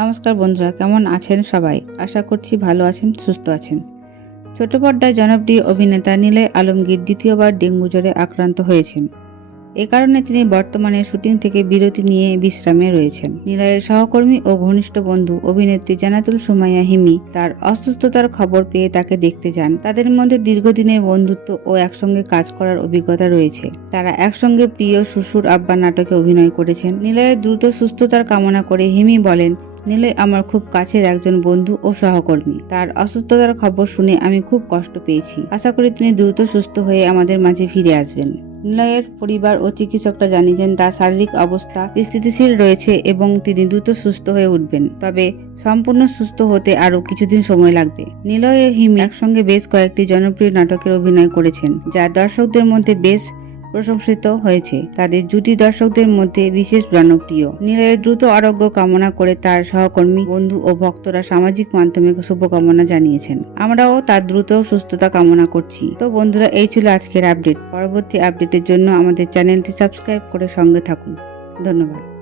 নমস্কার বন্ধুরা, কেমন আছেন সবাই? আশা করছি ভালো আছেন, সুস্থ আছেন। ছোট পর্দায় জনপ্রিয় অভিনেতা নিলয় আলমগীর দ্বিতীয়বার ডেঙ্গু জ্বরে আক্রান্ত হয়েছেন। এ কারণে তিনি বর্তমানে শুটিং থেকে বিরতি নিয়ে বিশ্রামে রয়েছেন। নিলয়ের সহকর্মী ও ঘনিষ্ঠ বন্ধু অভিনেত্রী জান্নাতুল সুমাইয়া হিমি তার অসুস্থতার খবর পেয়ে তাকে দেখতে যান। তাদের মধ্যে দীর্ঘদিনের বন্ধুত্ব ও একসঙ্গে কাজ করার অভিজ্ঞতা রয়েছে। তারা একসঙ্গে প্রিয় শ্বশুর আব্বা নাটকে অভিনয় করেছেন। নিলয়ের দ্রুত সুস্থতার কামনা করে হিমি বলেন, নিলয় আমার খুব কাছের একজন বন্ধু ও সহকর্মী। তার অসুস্থতার খবর শুনে আমি খুব কষ্ট পেয়েছি। আশা করি তিনি দ্রুত সুস্থ হয়ে আমাদের মাঝে ফিরে আসবেন। নিলয়ের পরিবার ও চিকিৎসকরা জানিয়েছেন তার শারীরিক অবস্থা স্থিতিশীল রয়েছে এবং তিনি দ্রুত সুস্থ হয়ে উঠবেন। তবে সম্পূর্ণ সুস্থ হতে আরও কিছুদিন সময় লাগবে। নিলয় ও হিমি একসঙ্গে বেশ কয়েকটি জনপ্রিয় নাটকের অভিনয় করেছেন, যা দর্শকদের মধ্যে বেশ প্রশংসিত হয়েছে। তাদের জুটি দর্শকদের মধ্যে বিশেষ জনপ্রিয়। নিলয়ের দ্রুত আরোগ্য কামনা করে তার সহকর্মী, বন্ধু ও ভক্তরা সামাজিক মাধ্যমে শুভকামনা জানিয়েছেন। আমরাও তার দ্রুত সুস্থতা কামনা করছি। তো বন্ধুরা, এই ছিল আজকের আপডেট। পরবর্তী আপডেটের জন্য আমাদের চ্যানেলটি সাবস্ক্রাইব করে সঙ্গে থাকুন। ধন্যবাদ।